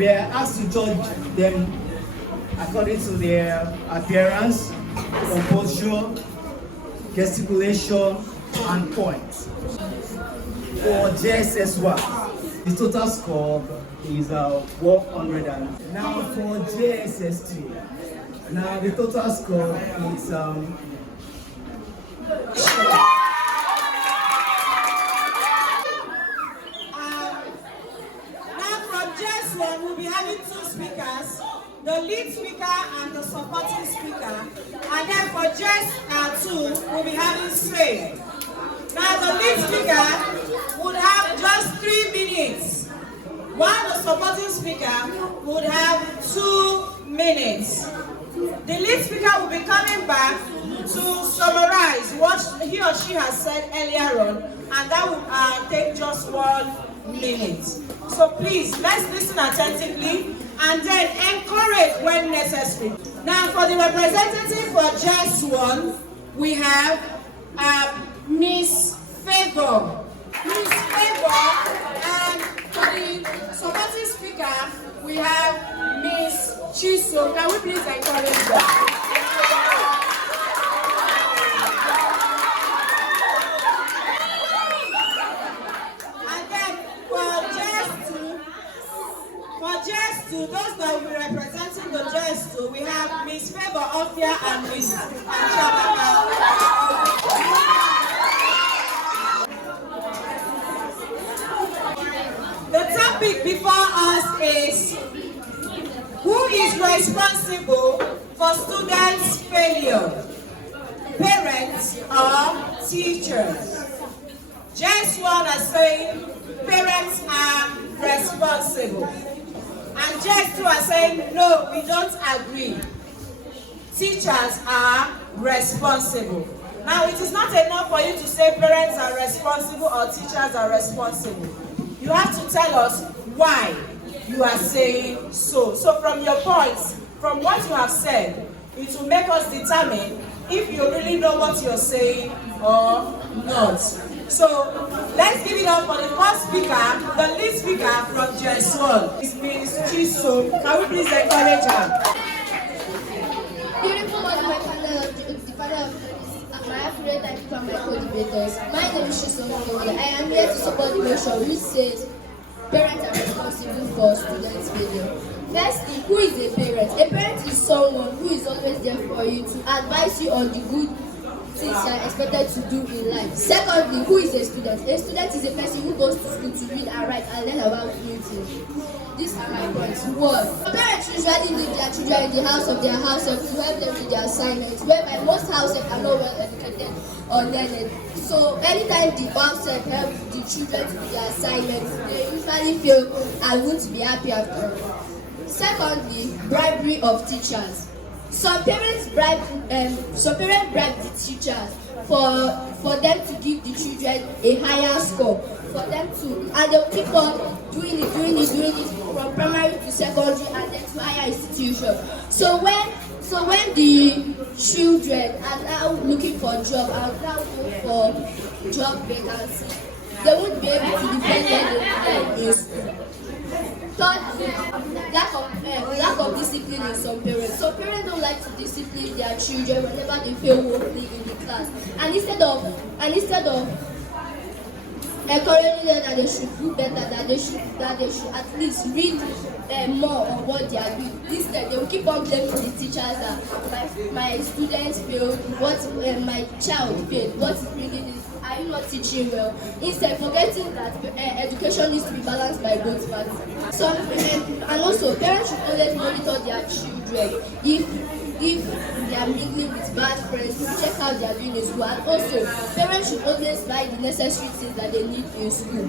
We are asked to judge them according to their appearance, composure, gesticulation, and points. For JSS1, the total score is 100. Now for JSS2, now the total score is JS1 will be having two speakers, the lead speaker and the supporting speaker. And then for JS2, we'll be having same. Now the lead speaker would have just 3 minutes, while the supporting speaker would have 2 minutes. The lead speaker will be coming back to summarize what he or she has said earlier on, and that will take just 1 minute. So please, let's listen attentively and then encourage when necessary. Now for the representative for JS1, we have Miss Favor. Miss Favor, and for the supporting speaker, we have Miss Chiso. Can we please encourage her? To those that will be representing the JS2, we have Miss Favor Ofia and Miss Anchabaka. The topic before us is who is responsible for students' failure? Parents or teachers? JS1 is saying parents are responsible. And JS2 are saying, no, we don't agree. Teachers are responsible. Now, it is not enough for you to say parents are responsible or teachers are responsible. You have to tell us why you are saying so. So from your points, from what you have said, it will make us determine if you really know what you're saying or not. So let's give it up for the first speaker, the lead speaker from JS1. It's Ms. Chiso. Can we please encourage her? Beautiful morning, my panel the panel of my affiliate and from my co-debaters. My name is Chiso. I am here to support the motion which says parents are responsible for students' failure. Firstly, who is a parent? A parent is someone who is always there for you to advise you on the good things you are expected to do in life. Secondly, who is a student? A student is a person who goes to school to read and write and learn about new things. These are my points. One, parents usually leave their children in the house of their household to help them with their assignments, whereby most households are not well educated or learned. So anytime the household help the children to do their assignments, they usually feel and won't be happy after. Secondly, bribery of teachers. Some parents bribe the teachers for them to give the children a higher score, for them to, and they'll keep on doing it from primary to secondary and then to higher institution. So when the children are now looking for a job and now go for job vacancy, they won't be able to defend their in school. Thirdly, lack of discipline in some parents. Some parents don't like to discipline their children whenever they feel woefully in the class. And instead of encouraging them that they should do better, that they should at least read more on what they are doing. Instead, they will keep on blaming the teachers that my students failed, my child failed, what is bringing this? Are you not teaching well? Instead, forgetting that education needs to be balanced by both parties. And also, parents should always monitor their children. If they are mingling with bad friends, check how they are doing in school. And also, parents should always buy the necessary things that they need in school.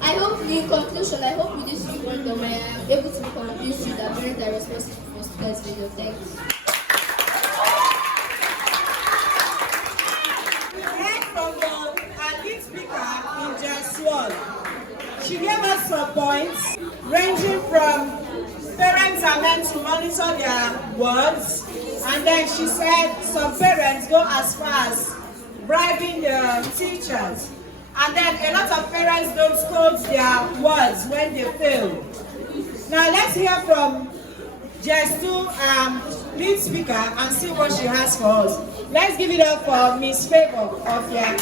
I hope, in conclusion, with this point I am able to convince you that parents are responsible for students' failure. Thanks. She gave us some points ranging from parents are meant to monitor their words, and then she said some parents go as far as bribing the teachers, and then a lot of parents don't scold their words when they fail. Now let's hear from JSS2 lead speaker and see what she has for us. Let's give it up for Miss Favor of here.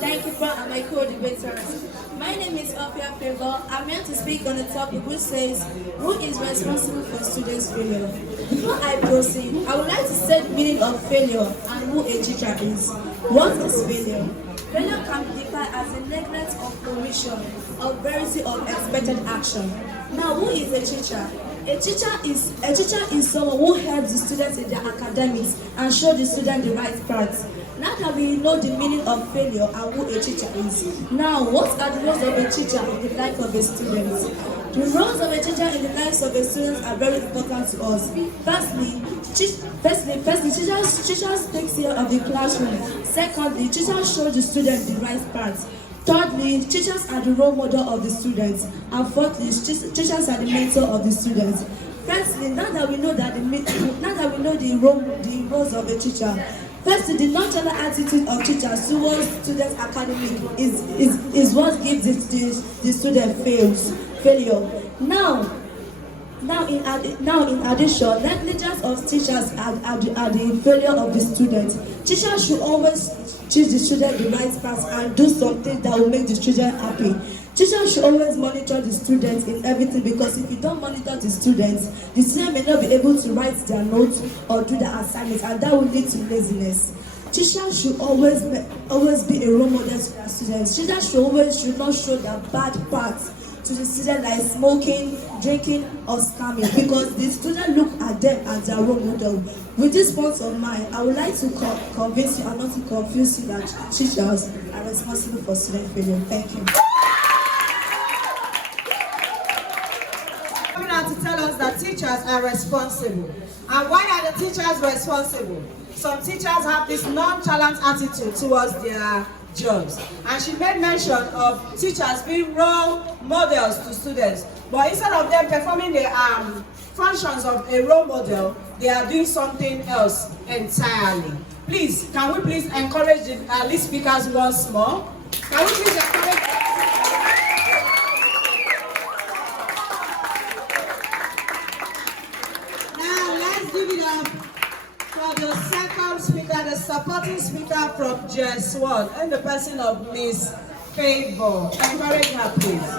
Thank you for my co-debaters. My name is Opia Favor. I'm here to speak on the topic which says, who is responsible for students' failure? Before I proceed, I would like to say the meaning of failure and who a teacher is. What is failure? Failure can be defined as a neglect of omission or variety of expected action. Now, who is a teacher? A teacher is someone who helps the students in their academics and shows the student the right path. Now that we know the meaning of failure and who a teacher is, now what are the roles of a teacher in the life of a student? The roles of a teacher in the lives of a student are very important to us. Firstly, teachers take care of the classroom. Secondly, teachers show the student the right path. Thirdly, teachers are the role model of the students. And fourthly, teachers are the mentor of the students. Firstly, now that we know the roles of a teacher, firstly, the nonchalant attitude of teachers towards students' academic is what gives the student failure. Now, in addition, negligence of teachers are the failure of the students. Teachers should always teach the student the right path and do something that will make the student happy. Teachers should always monitor the students in everything, because if you don't monitor the student may not be able to write their notes or do their assignments, and that will lead to laziness. Teachers should always be a role model to their students. Teachers should not show their bad parts to the student, like smoking, drinking, or scamming, because the student look at them as their role model. With this point of mine, I would like to convince you and not to confuse you that teachers are responsible for student failure. Thank you. Coming out to tell us that teachers are responsible. And why are the teachers responsible? Some teachers have this nonchalant attitude towards their jobs. And she made mention of teachers being role models to students. But instead of them performing the functions of a role model, they are doing something else entirely. Please, can we please encourage the lead speakers once more? Can we please encourage them? Now, let's give it up for the second speaker, the supporting speaker from JSS1, and the person of Miss Favor. Encourage her, please.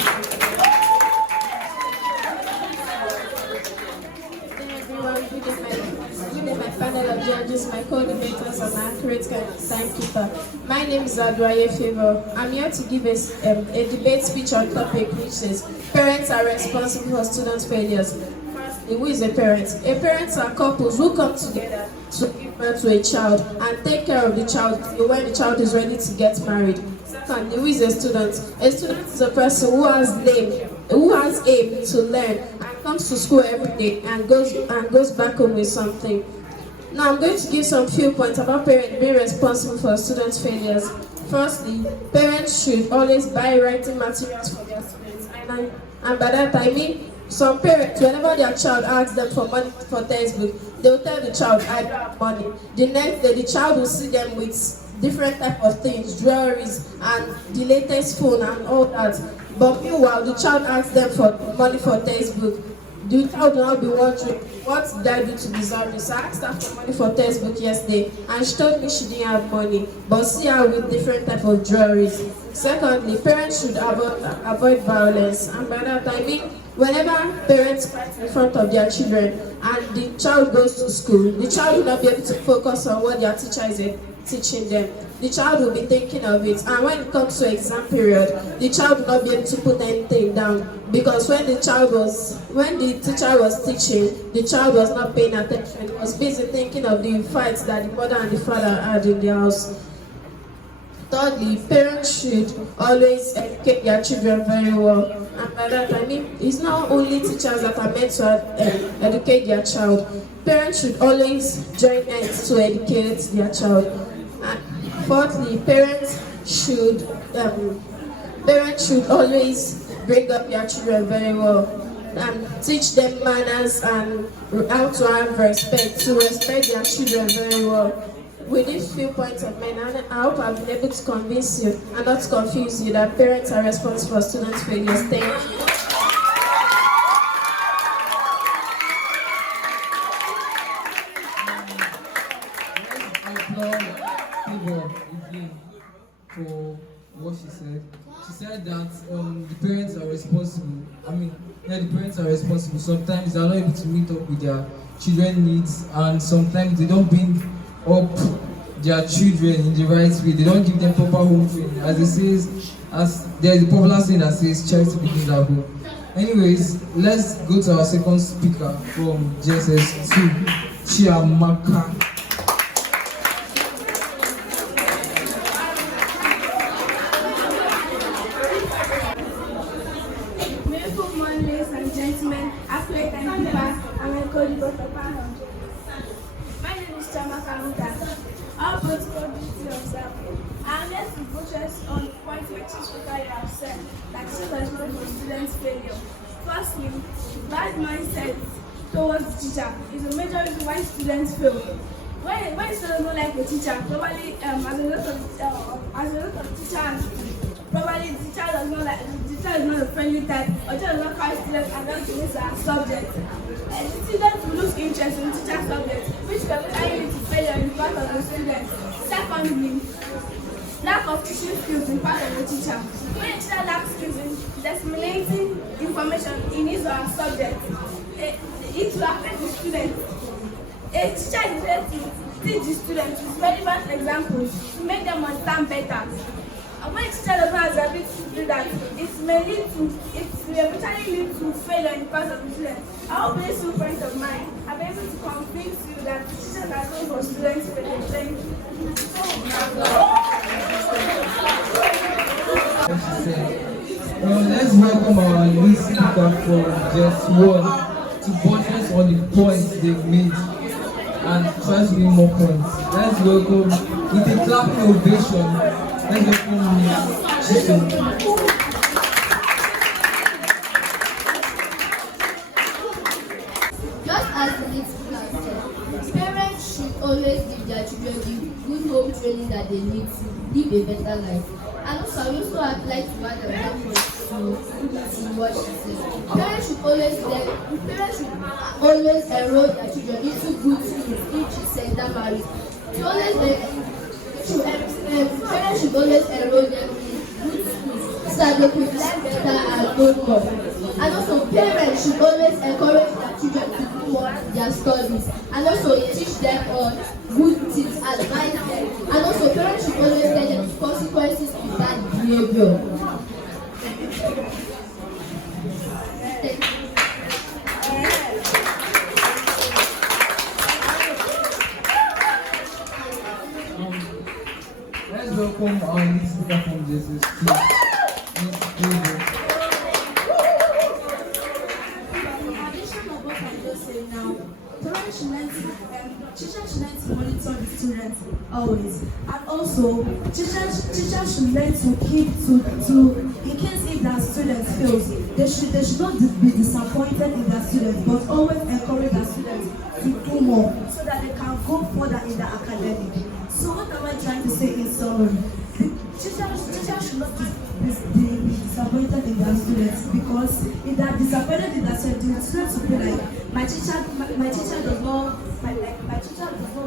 My panel of judges, my co-debaters, and my accurate timekeeper. My name is Adwaye Favor. I'm here to give a debate speech on topic which says parents are responsible for students' failures. Firstly, who is a parent? A parent are couples who come together to give birth to a child and take care of the child when the child is ready to get married. Secondly, who is a student? A student is a person who has aim to learn and comes to school every day and goes back home with something. Now I'm going to give some few points about parents being responsible for students' failures. Firstly, parents should always buy writing materials for their students. And by that I mean, some parents, whenever their child asks them for money for textbook, they'll tell the child, I don't have money. The next day, the child will see them with different type of things, jewelries, and the latest phone and all that. But meanwhile, the child asks them for money for textbook. The child will not be wondering, what did I do to deserve this? I asked her for money for textbook yesterday, and she told me she didn't have money, but see her with different type of jewelries. Secondly, parents should avoid violence, and by that I mean, whenever parents fight in front of their children and the child goes to school, the child will not be able to focus on what their teacher is teaching them. The child will be thinking of it, and when it comes to exam period, the child will not be able to put anything down, because when the teacher was teaching, the child was not paying attention. He was busy thinking of the fights that the mother and the father had in the house. Thirdly, parents should always educate their children very well. And by that I mean, it's not only teachers that are meant to educate their child. Parents should always join hands to educate their child. And fourthly, parents should always bring up their children very well and teach them manners and how to have respect, to respect their children very well. With these few points of mine, I hope I've been able to convince you and not confuse you that parents are responsible for students' failures. Thank you. For what she said. She said that the parents are responsible. The parents are responsible. Sometimes they are not able to meet up with their children's needs, and sometimes they don't bring up their children in the right way. They don't give them proper home training. As there's a popular saying that says, charity begins at home. Anyways, let's go to our second speaker from JSS2, Chiamaka. My name is Chamaka. Our protocol duty observed. I am here to focus on points which is what you have said, like students for students' failure. Firstly, bad mindset towards the teacher is a major reason why students fail. When students don't like the teacher, probably as a result of teacher, probably the teacher does not like the teacher is not a friendly type, or teacher does not carry students and not to miss our subject. And students will lose interest in teacher subjects, which can lead to failure in part of the students. Secondly, lack of teaching skills in part of the teacher. When a teacher lacks skills in disseminating information in his or her subject, it will affect the student. A teacher is there to teach the students with relevant examples to make them understand better. And when a teacher does not have the ability to do that, it will eventually lead to failure in part of the student. I hope this 2 points of mine have been able to convince you that teachers are going for students failure. Thank you. Let's welcome our new speaker from JSS1 to buttress on the points they've made and try to make more points. Let's welcome, with a clapping ovation, let's welcome Ms. Chisom. Just as the lead speaker said, parents should always give their children the good home training that they need to live a better life. And also, I also would like to add another point to what she said. Parents should always enroll their children into good schools, which she said, Damaris. Parents should always enroll them in good schools so that they could learn better and know more. And also, parents should always encourage their children to do more in their studies, and also teach them on good things, advise them. And also, parents should always tell them the consequences of bad behavior. Let's welcome our new speaker from JSS2. Teachers should learn to monitor the students always, and also teachers should learn to keep in case if their students fails, they should not be disappointed in their students, but always encourage their students to do more so that they can go further in their academic. So what am I trying to say in summary? Teachers should not be disappointed in their students, because if they are disappointed in their students, the students will be like, my teacher does not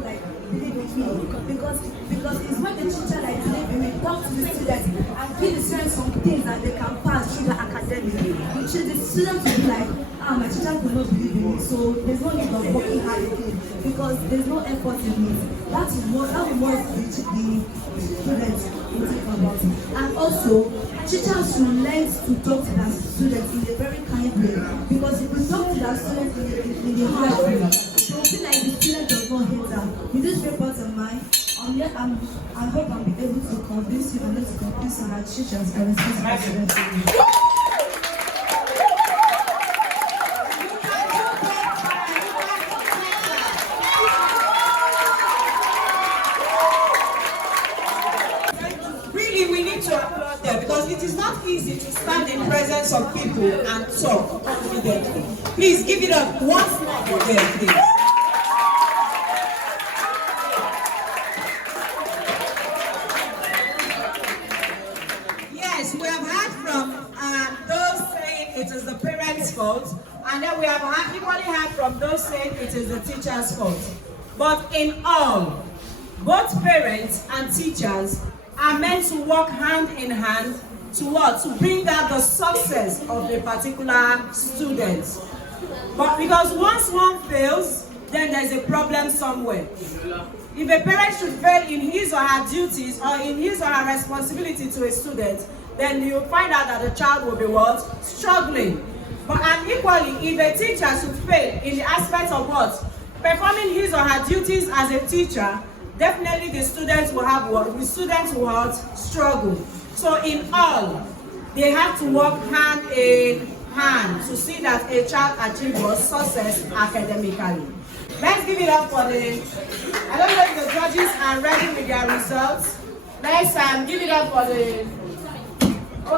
like believe in me, because it's when the teacher like believe in me, talk to the students and give the students some things that they can pass through the academic. Which the students will be like, my teacher will not believe in me, so there's no need of working hard again, because there's no effort in it. That will more the students will think about it. And also, teachers should learn to talk to their students in a very kind way, because if we talk to their students in the hard way, they'll feel like the student does not hate them. With this report of mine, I hope I'll be able to convince you and to convince our teachers and responsible students. Because it is not easy to stand in presence of people and talk confidently. Please give it up once more for them, please. fault, and then we have equally heard from those saying it is the teacher's fault. But in all, both parents and teachers are meant to work hand in hand to what? To bring out the success of a particular student. But because once one fails, then there's a problem somewhere. If a parent should fail in his or her duties or in his or her responsibility to a student, then you'll find out that the child will be what? Struggling. But and equally, if a teacher should fail in the aspect of what? Performing his or her duties as a teacher, definitely the students will have what? The students will what? Struggle. So in all, they have to work hand in hand to see that a child achieves success academically. Let's give it up for the, I don't know if the judges are ready with their results. Let's give it up for the,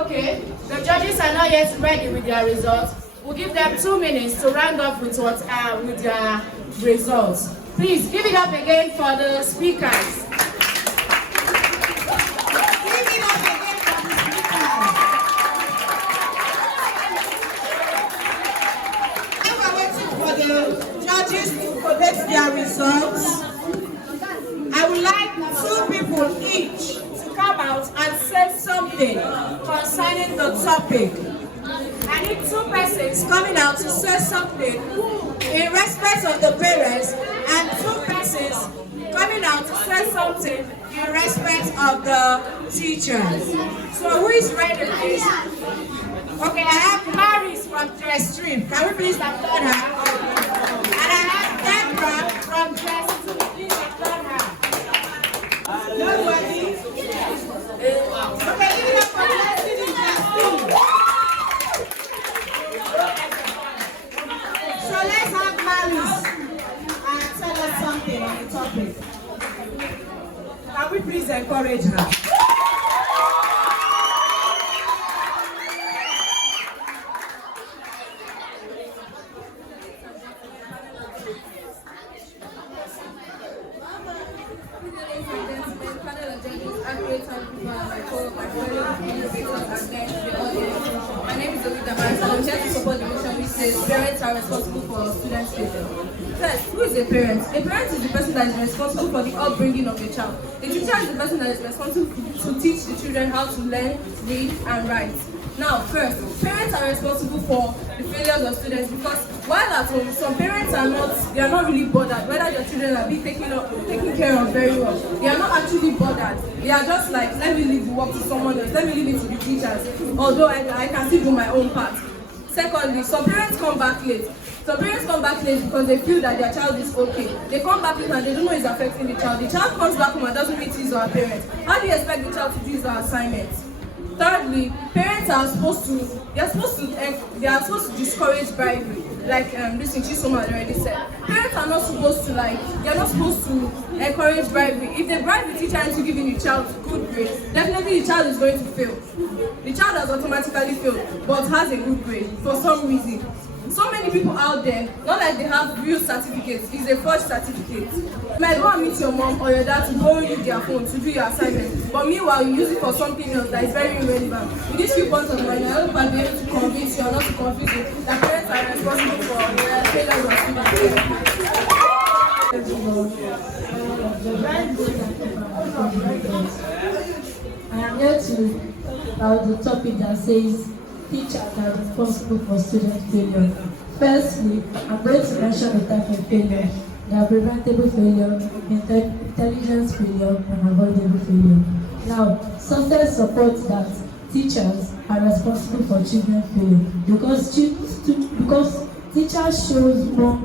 okay, the judges are not yet ready with their results. We'll give them 2 minutes to round up with what with their results. Please give it up again for the speakers. Their results. I would like 2 people each to come out and say something concerning the topic. I need 2 persons coming out to say something in respect of the parents and 2 persons coming out to say something in respect of the teachers. So who is ready, please? Okay, I have Damaris from JSS2. Can we please applaud her? And I have from JSS2. Please applaud her. Nobody? Okay, give it up for JSS2. So let's have Damaris and tell us something on the topic. Can we please encourage her? My name is Damaris. I'm here to support the mission which says parents are responsible for students' future. First, who is a parent? A parent is the person that is responsible for the upbringing of a child. A teacher is the person that is responsible to teach the children how to learn, read, and write. Now, first, parents are responsible for the failures of students because while at home, some parents are not really bothered whether their children are being taken care of very well. They are not actually bothered. They are just like, let me leave the work to someone else, let me leave it to the teachers, although I can still do my own part. Secondly, some parents come back late. Some parents come back late because they feel that their child is okay. They come back late and they don't know it's affecting the child. The child comes back home and doesn't meet his or her parents. How do you expect the child to do his or her assignments? Thirdly, parents are supposed to discourage bribery, like this thing Chisoma already said. Parents are not supposed to encourage bribery. If they bribe the teacher into giving the child good grades, definitely the child is going to fail. The child has automatically failed, but has a good grade for some reason. So many people out there, not like they have real certificates, it's a forged certificate. You might go and meet your mom or your dad to borrow you their phone to do your assignment, but meanwhile you use it for something else that is very irrelevant. With these few points of money, I hope I'll be able to convince you or not to confuse you that parents are responsible for the failures of students. I am here to about the topic that says teachers are responsible for student failure. Firstly, I'm going to mention the type of failure. There are preventable failure, intelligence failure, and avoidable failure. Now, success supports that teachers are responsible for children failure because teachers shows more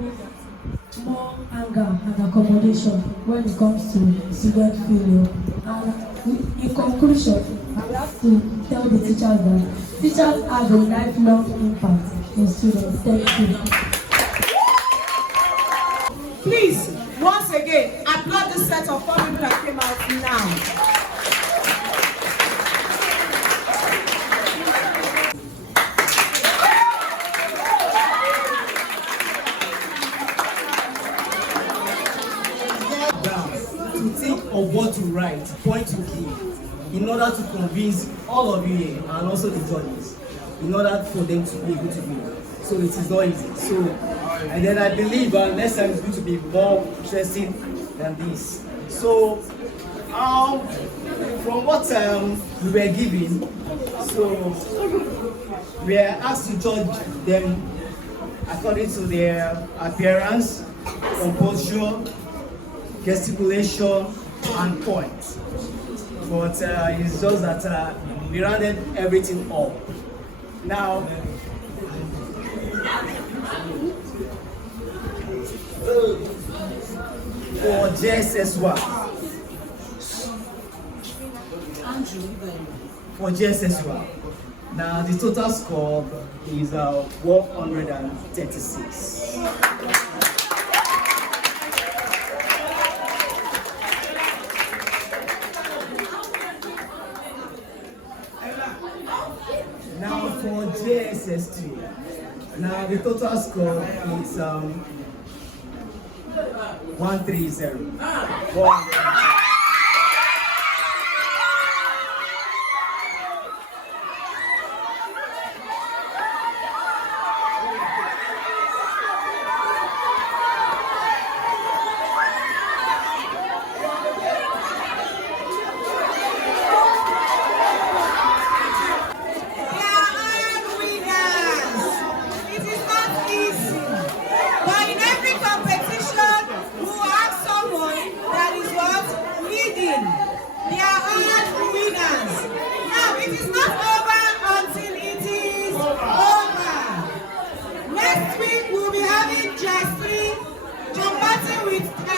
anger and accommodation when it comes to student failure. And in conclusion, I have to tell the teachers that teachers have a lifelong impact in students. Thank you. Please, once again, applaud the set of 4 people that came out now. To think of what to write, point to give, in order to convince all of you here and also the judges, in order for them to be able to do it. so it is not easy. So, and then I believe next time is going to be more interesting than this. So, from what we were given, so we are asked to judge them according to their appearance, composure, gesticulation, and points. But it's just that we rounded everything up. Now, for JSS1, for JSS1, now the total score is 136. Now for JSS2, now the total score is 130.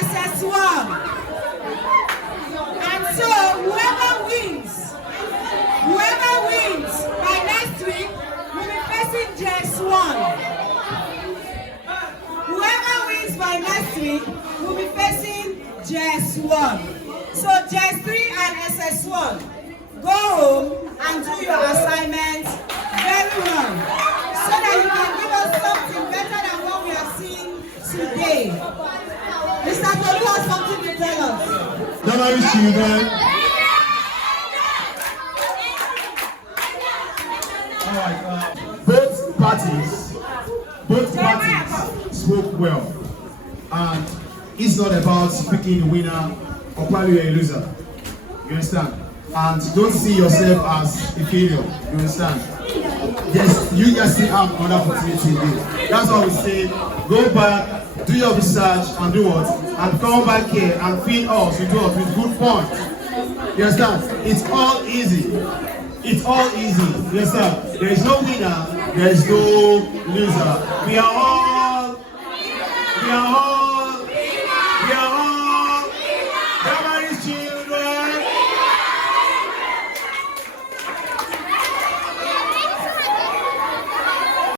JSS1. And so whoever wins by next week will be facing JS1. Whoever wins by next week will be facing JS1. So JS3 and SS1, go home and do your assignments very well, so that you can give us something better than what we have seen today. Mr. Tolu has something to tell us. Damaris children. Alright, both parties spoke well, and it's not about picking a winner or probably a loser. You understand? And don't see yourself as a failure. You understand? Yes, you guys still have another opportunity. That's why we say, go back, do your research, and do what? And come back here and feed us with what? With good points. You understand? It's all easy. It's all easy. You understand? There is no winner, there is no loser. We are all